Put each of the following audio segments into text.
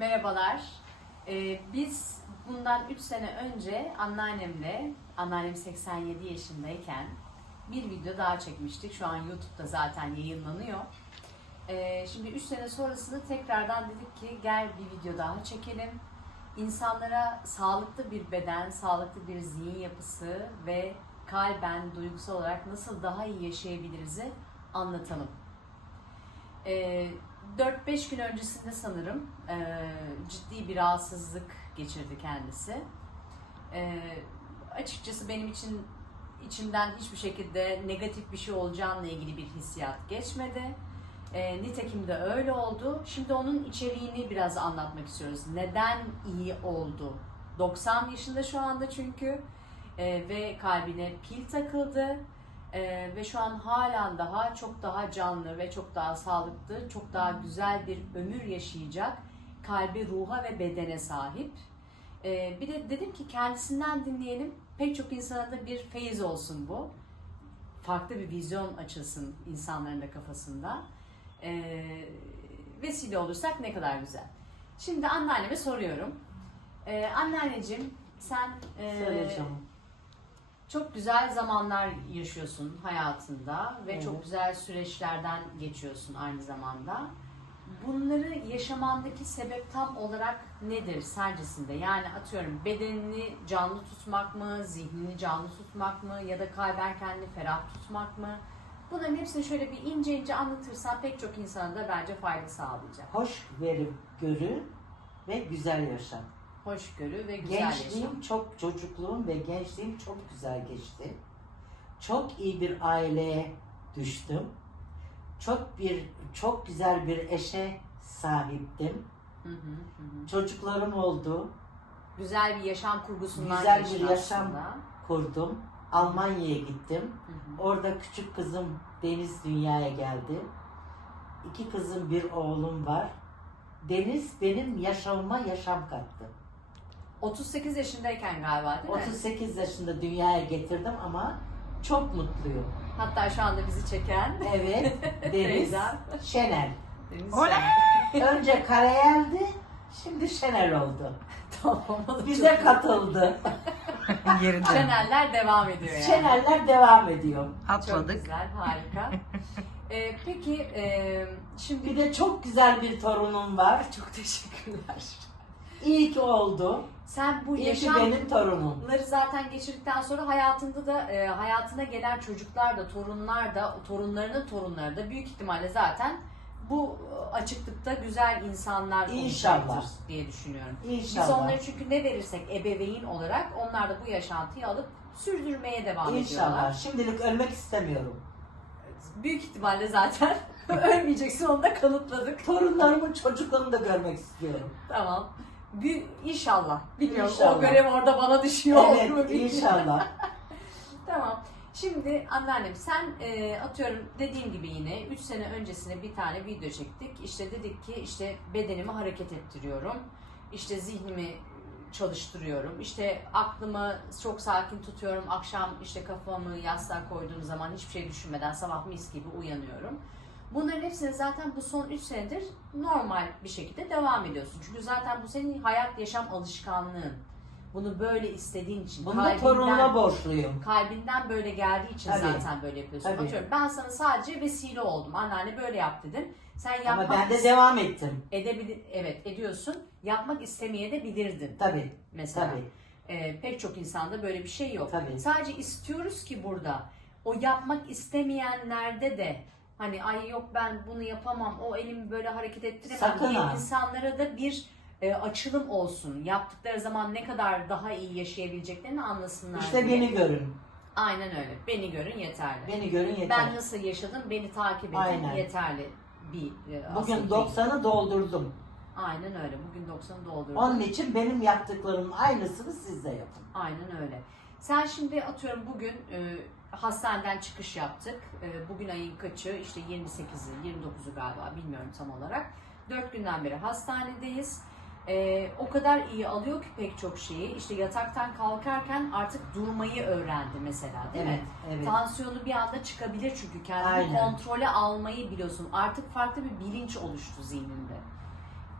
Merhabalar. Ee, biz bundan 3 sene önce anneannemle, anneannem 87 yaşındayken bir video daha çekmiştik. Şu an YouTube'da zaten yayınlanıyor. Ee, şimdi 3 sene sonrasında tekrardan dedik ki gel bir video daha çekelim. İnsanlara sağlıklı bir beden, sağlıklı bir zihin yapısı ve kalben, duygusal olarak nasıl daha iyi yaşayabiliriz'i anlatalım. Ee, 4-5 gün öncesinde sanırım e, ciddi bir rahatsızlık geçirdi kendisi. E, açıkçası benim için içimden hiçbir şekilde negatif bir şey olacağına ilgili bir hissiyat geçmedi. E, nitekim de öyle oldu. Şimdi onun içeriğini biraz anlatmak istiyoruz. Neden iyi oldu? 90 yaşında şu anda çünkü E, ve kalbine pil takıldı. Ee, ve şu an halen daha çok daha canlı ve çok daha sağlıklı, çok daha güzel bir ömür yaşayacak kalbi, ruha ve bedene sahip. Ee, bir de dedim ki kendisinden dinleyelim. Pek çok insana da bir feyiz olsun bu. Farklı bir vizyon açılsın insanların da kafasında. Ee, vesile olursak ne kadar güzel. Şimdi anneanneme soruyorum. Ee, anneanneciğim sen e, Söyle. Çok güzel zamanlar yaşıyorsun hayatında ve Evet. çok güzel süreçlerden geçiyorsun aynı zamanda. Bunları yaşamandaki sebep tam olarak nedir sencesinde? Yani atıyorum bedenini canlı tutmak mı, zihnini canlı tutmak mı ya da kalben kendini ferah tutmak mı? Bunların hepsini şöyle bir ince ince anlatırsan pek çok insana da bence fayda sağlayacak. Hoş verip görü ve güzel yaşam. Hoşgörü ve güzel yaşam. Gençliğim çok, çocukluğum ve gençliğim çok güzel geçti. Çok iyi bir aileye düştüm. Çok bir çok güzel bir eşe sahiptim. Hı hı, hı hı. Çocuklarım oldu. Güzel bir yaşam kurgusundan Güzel bir geçtin yaşam. aslında. Kurdum. Almanya'ya gittim. Hı hı. Orada küçük kızım Deniz dünyaya geldi. İki kızım bir oğlum var. Deniz benim yaşamıma yaşam kattı. 38 yaşındayken galiba değil mi? 38 yaşında dünyaya getirdim ama çok mutluyum. Hatta şu anda bizi çeken Evet, Deniz Teyzem. Şener. Deniz. Önce Karayel'di, şimdi Şener oldu. tamam. o da Bize çok- katıldı. Yerinde. Şenerler devam ediyor yani. Şenerler devam ediyor. Çok Atladık. güzel, harika. Ee, peki e, şimdi Bir de çok güzel bir torunum var. çok teşekkürler. İyi ki oldu. Sen bu İyi ki yaşam benim torunum. Bunları zaten geçirdikten sonra hayatında da e, hayatına gelen çocuklar da torunlar da torunlarının torunları da büyük ihtimalle zaten bu e, açıklıkta güzel insanlar İnşallah. olacaktır diye düşünüyorum. İnşallah. Biz onlara çünkü ne verirsek ebeveyn olarak onlar da bu yaşantıyı alıp sürdürmeye devam İnşallah. ediyorlar. Şimdilik ölmek istemiyorum. Büyük ihtimalle zaten ölmeyeceksin onu da kanıtladık. Torunlarımın çocuklarını da görmek istiyorum. Tamam. Bir, inşallah. Bilmiyorum o İnşallah. görev orada bana düşüyor mu Evet, bilmiyorum. inşallah. Tamam. Şimdi anneannem sen e, atıyorum dediğim gibi yine 3 sene öncesine bir tane video çektik. İşte dedik ki işte bedenimi hareket ettiriyorum. İşte zihnimi çalıştırıyorum. İşte aklımı çok sakin tutuyorum. Akşam işte kafamı yastığa koyduğum zaman hiçbir şey düşünmeden sabah mis gibi uyanıyorum. Bunların hepsini zaten bu son 3 senedir normal bir şekilde devam ediyorsun. Çünkü zaten bu senin hayat yaşam alışkanlığın. Bunu böyle istediğin için. Bunu kalbinden- torunuma borçluyum. kalbinden böyle geldiği için Tabii. zaten böyle yapıyorsun. Tabii. Atıyorum ben sana sadece vesile oldum. Anneanne böyle yap dedim. Sen yapmak Ama ben de devam ettim. edebilir evet ediyorsun. Yapmak istemeye de bilirdin Tabii, mesela. tabii. Ee, pek çok insanda böyle bir şey yok. Tabii. Sadece istiyoruz ki burada o yapmak istemeyenlerde de hani ay yok ben bunu yapamam o elimi böyle hareket ettiremem Sakın diye ha. insanlara da bir e, açılım olsun. Yaptıkları zaman ne kadar daha iyi yaşayabileceklerini anlasınlar. İşte diye. beni görün. Aynen öyle. Beni görün yeterli. Beni görün yeter. Ben nasıl yaşadım beni takip edin Aynen. yeterli bir e, Bugün asıl 90'ı doldurdum. Aynen öyle. Bugün 90'ı doldurdum. Onun için benim yaptıklarımın aynısını siz de yapın. Aynen öyle. Sen şimdi atıyorum bugün e, hastaneden çıkış yaptık. E, bugün ayın kaçı? İşte 28'i, 29'u galiba bilmiyorum tam olarak. 4 günden beri hastanedeyiz. E, o kadar iyi alıyor ki pek çok şeyi. İşte yataktan kalkarken artık durmayı öğrendi mesela değil mi? Evet, evet. Tansiyonu bir anda çıkabilir çünkü kendini Aynen. kontrole almayı biliyorsun. Artık farklı bir bilinç oluştu zihninde.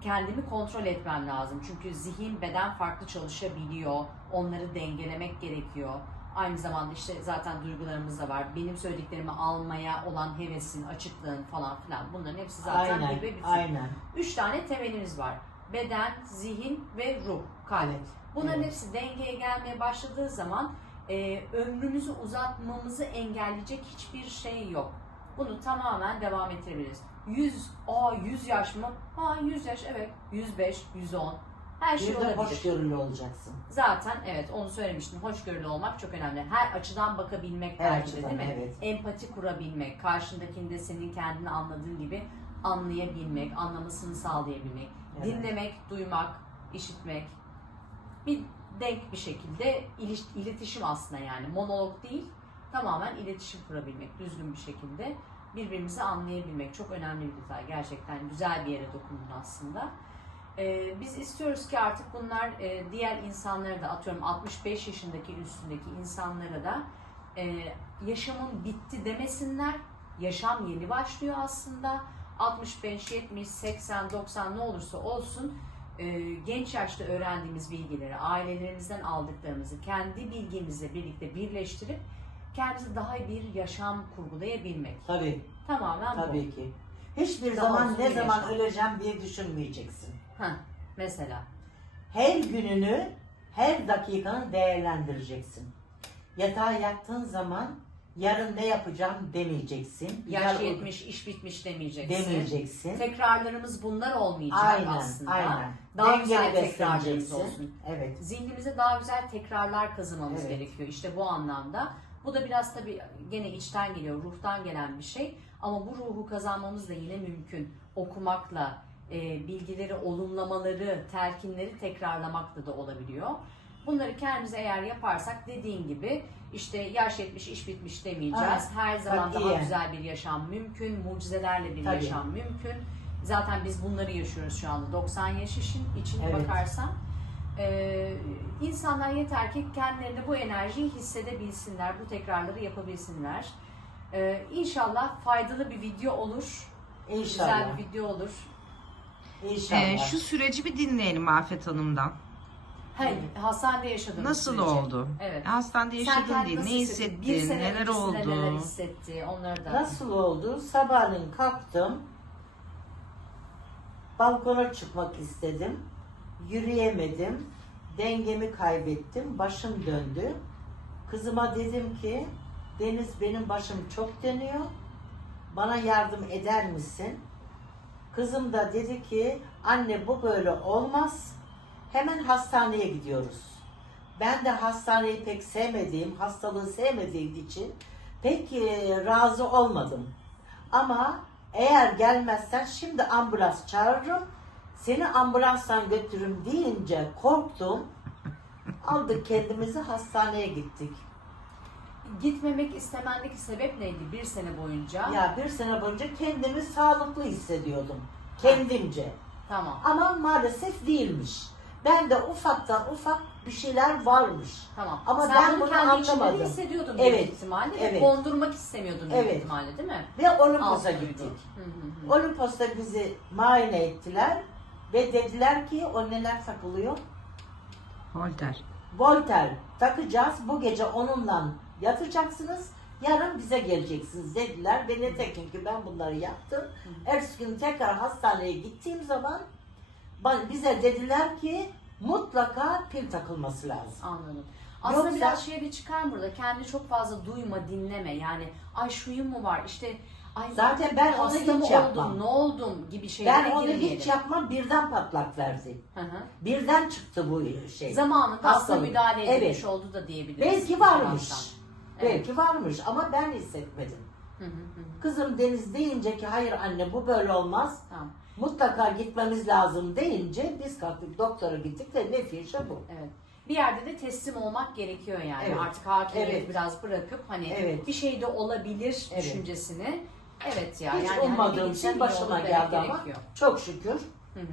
kendimi kontrol etmem lazım. Çünkü zihin, beden farklı çalışabiliyor. Onları dengelemek gerekiyor. Aynı zamanda işte zaten duygularımız da var. Benim söylediklerimi almaya olan hevesin, açıklığın falan filan. Bunların hepsi zaten aynen, bir ve bütün. aynen. Üç tane temelimiz var. Beden, zihin ve ruh, kalp. Evet, Bunların evet. hepsi dengeye gelmeye başladığı zaman e, ömrümüzü uzatmamızı engelleyecek hiçbir şey yok. Bunu tamamen devam ettirebiliriz. 100, aa 100 yaş mı? Ha 100 yaş evet. 105, 110. Her şey Bir de olabilir. hoşgörülü olacaksın. Zaten evet onu söylemiştim. Hoşgörülü olmak çok önemli. Her açıdan bakabilmek Her belki de açıdan, değil mi? evet. Empati kurabilmek, karşındakini de senin kendini anladığın gibi anlayabilmek, anlamasını sağlayabilmek, Evet. dinlemek, duymak, işitmek. Bir denk bir şekilde iliş- iletişim aslında yani monolog değil, tamamen iletişim kurabilmek düzgün bir şekilde birbirimizi anlayabilmek çok önemli bir detay. Gerçekten güzel bir yere dokundun aslında. Ee, biz istiyoruz ki artık bunlar e, diğer insanlara da atıyorum 65 yaşındaki üstündeki insanlara da e, yaşamın bitti demesinler. Yaşam yeni başlıyor aslında. 65, 70, 80, 90 ne olursa olsun e, genç yaşta öğrendiğimiz bilgileri, ailelerimizden aldıklarımızı kendi bilgimizle birlikte birleştirip kendimize daha bir yaşam kurgulayabilmek. Tabii, Tamamen bu. tabii ki. Hiçbir Daha zaman ne zaman yaşam. öleceğim diye düşünmeyeceksin. Heh, mesela. Her gününü, her dakikanı değerlendireceksin. Yatağa yattığın zaman yarın ne yapacağım demeyeceksin. Yaş Güzel- 70, iş bitmiş demeyeceksin. demeyeceksin. Tekrarlarımız bunlar olmayacak Aynen, aslında. aynen. Daha Dengeli güzel tekrarlarımız besleneceksin. olsun. Evet. Zihnimize daha güzel tekrarlar kazımamız Evet. gerekiyor. İşte bu anlamda. Bu da biraz tabii gene içten geliyor, ruhtan gelen bir şey. Ama bu ruhu kazanmamız da yine mümkün. Okumakla, e, bilgileri olumlamaları, telkinleri tekrarlamakla da olabiliyor. Bunları kendimize eğer yaparsak dediğin gibi işte yaş yetmiş, iş bitmiş demeyeceğiz. Her zaman daha katiyen. güzel bir yaşam mümkün. Mucizelerle bir Tabii. yaşam mümkün. Zaten biz bunları yaşıyoruz şu anda. 90 yaş için, için Evet. bakarsan. Ee, insanlar yeter ki kendilerinde bu enerjiyi hissedebilsinler, bu tekrarları yapabilsinler. Ee, inşallah faydalı bir video olur. Güzel İnşallah. bir video olur. İnşallah. Ee, şu süreci bir dinleyelim Afet Hanım'dan. Hayır, hastanede yaşadığımız Nasıl süreci. oldu? Evet. Hastanede yaşadın kendini diye nasıl ne hissettin? Bir hissettin, sene neler öncesinde Neler oldu? hissetti, onları da. Nasıl oldu? Sabahleyin kalktım. Balkona çıkmak istedim. Yürüyemedim. Dengemi kaybettim. Başım döndü. Kızıma dedim ki Deniz benim başım çok dönüyor. Bana yardım eder misin? Kızım da dedi ki anne bu böyle olmaz. Hemen hastaneye gidiyoruz. Ben de hastaneyi pek sevmediğim, hastalığı sevmediğim için pek e, razı olmadım. Ama eğer gelmezsen şimdi ambulans çağırırım. Seni ambulanstan götürürüm deyince korktum. Aldık kendimizi hastaneye gittik. Gitmemek istemendeki sebep neydi bir sene boyunca? Ya bir sene boyunca kendimi sağlıklı hissediyordum. Kendimce. Tamam, Ama maalesef değilmiş. Ben de ufaktan ufak bir şeyler varmış. tamam. Ama Sen ben bunu bunu kendi içinde de anlamadım. hissediyordun büyük Evet, ihtimalle ve evet. kondurmak istemiyordun büyük Evet. ihtimalle değil mi? Ve Olimpos'a Altı gittik. duygu. Hı hı hı. Olimpos'ta bizi muayene ettiler. Ve dediler ki o neler takılıyor? Holter. Volter takacağız. Bu gece onunla yatacaksınız. Yarın bize geleceksiniz dediler. Ve nitekim ki ben bunları yaptım. Ertesi gün tekrar hastaneye gittiğim zaman bize dediler ki mutlaka pil takılması lazım. Anladım. Aslında Yoksa- biraz şey de çıkar burada. Kendi çok fazla duyma, dinleme. Yani ay şuyum mu var? İşte ay Zaten ben onu hiç yapmam. oldum, ne oldum gibi şeylere Ben onu girmeyelim. hiç yapmam. Birden patlak verdi. Hı hı. Birden çıktı bu şey. Zamanında aslında müdahale edilmiş Evet. oldu da diyebiliriz. Belki bir varmış. taraftan. Evet. Belki varmış ama ben hissetmedim. Hı hı hı. Kızım Deniz deyince ki hayır anne bu böyle olmaz. Tamam. Mutlaka gitmemiz lazım deyince biz kalktık doktora gittik de ne bu. Evet. Bir yerde de teslim olmak gerekiyor yani. Evet. Artık hakimiyeti Evet. biraz bırakıp hani Evet. bir şey de olabilir Evet. düşüncesini. Evet ya. Hiç yani hani ummadığım bir şey başıma geldi ama gerekiyor. çok şükür Hı hı.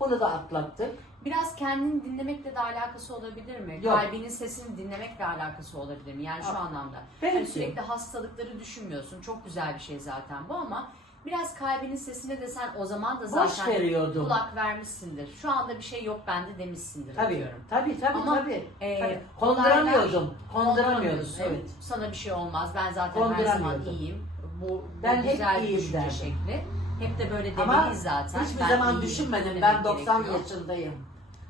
bunu da atlattık. Biraz kendini dinlemekle de alakası olabilir mi? Yok. Kalbinin sesini dinlemekle alakası olabilir mi? Yani şu Yok. anlamda. Belki. Hani sürekli hastalıkları düşünmüyorsun. Çok güzel bir şey zaten bu ama Biraz kalbinin sesine de sen o zaman da zaten veriyordum. kulak vermişsindir. Şu anda bir şey yok bende demişsindir Tabii, diyorum. tabii, tabii, Ama, tabii. e, tabii. Konduramıyordum, konduramıyordum, Evet. evet. Sana bir şey olmaz. Ben zaten her zaman iyiyim. Bu, bu Ben hep güzel bir iyiyim düşünce derdim. şekli. Hep de böyle Ama demeliyiz zaten. hiçbir Ben zaman iyiyim düşünmedim. demek Ben 90 gerekiyor. yaşındayım.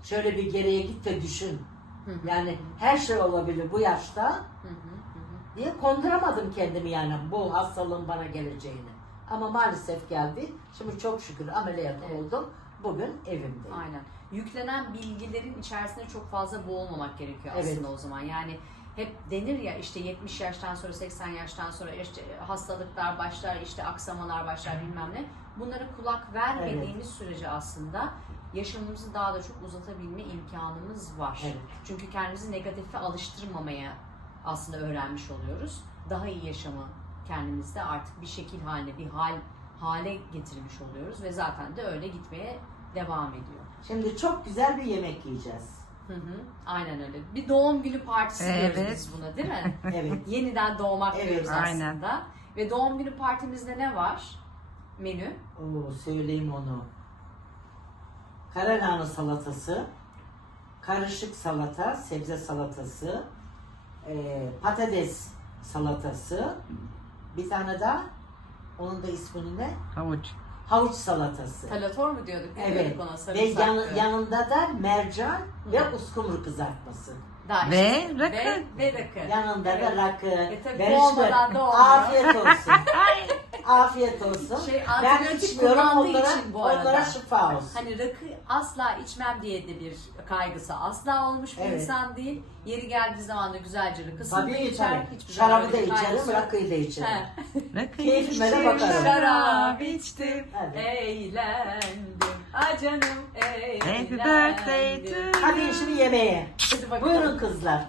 Şöyle bir geriye git ve düşün. Hı hı. Yani her şey olabilir bu yaşta Hı hı, hı hı. diye konduramadım kendimi yani bu hastalığın bana geleceğini. Ama maalesef geldi. Şimdi çok şükür ameliyat Evet. oldum. Bugün evimdeyim. Aynen. Yüklenen bilgilerin içerisinde çok fazla boğulmamak gerekiyor Evet. aslında o zaman. Yani hep denir ya işte 70 yaştan sonra 80 yaştan sonra işte hastalıklar başlar, işte aksamalar başlar bilmem ne. Bunlara kulak vermediğimiz sürece aslında yaşamımızı daha da çok uzatabilme imkanımız var. Evet. Çünkü kendimizi negatife alıştırmamaya aslında öğrenmiş oluyoruz. Daha iyi yaşamı kendimizde artık bir şekil haline, bir hal hale getirmiş oluyoruz ve zaten de öyle gitmeye devam ediyor. Şimdi çok güzel bir yemek yiyeceğiz. Hı hı, aynen öyle. Bir doğum günü partisi diyoruz Evet. biz buna değil mi? Evet. Yeniden doğmak Evet. diyoruz Aynen. aslında. Ve doğum günü partimizde ne var? Menü. Oo, söyleyeyim onu. Karalahana salatası, karışık salata, sebze salatası, eee, patates salatası, bir tane daha, onun da ismini ne? Havuç. Havuç salatası. Talator mu diyorduk? Evet. ona? Ve yan- yanında da mercan ve uskumru kızartması. Daha Ve işte- rakı. Ve, ve rakı. Yanında Evet. da rakı. E tabii bu olmadan da olmuyor. Afiyet olsun. Afiyet olsun. Şey, ben antibiyotik içmiyorum kullandığı onlara, için bu arada. onlara şifa olsun. Hani rakı asla içmem diye de bir kaygısı asla olmuş bir Evet. insan değil. Yeri geldiği zaman da güzelce rakısını da Tabii içer. tabii. Hiçbir zaman Şarabı da öyle bir içerim, kaygısı yok. rakıyı da içerim. Rakı Keyfime de içtim, bakarım. Şarap içtim. Hadi. Eğlendim. Canım eğlendim. Happy birthday to Hadi şimdi yemeğe. Hadi bakalım. Buyurun kızlar.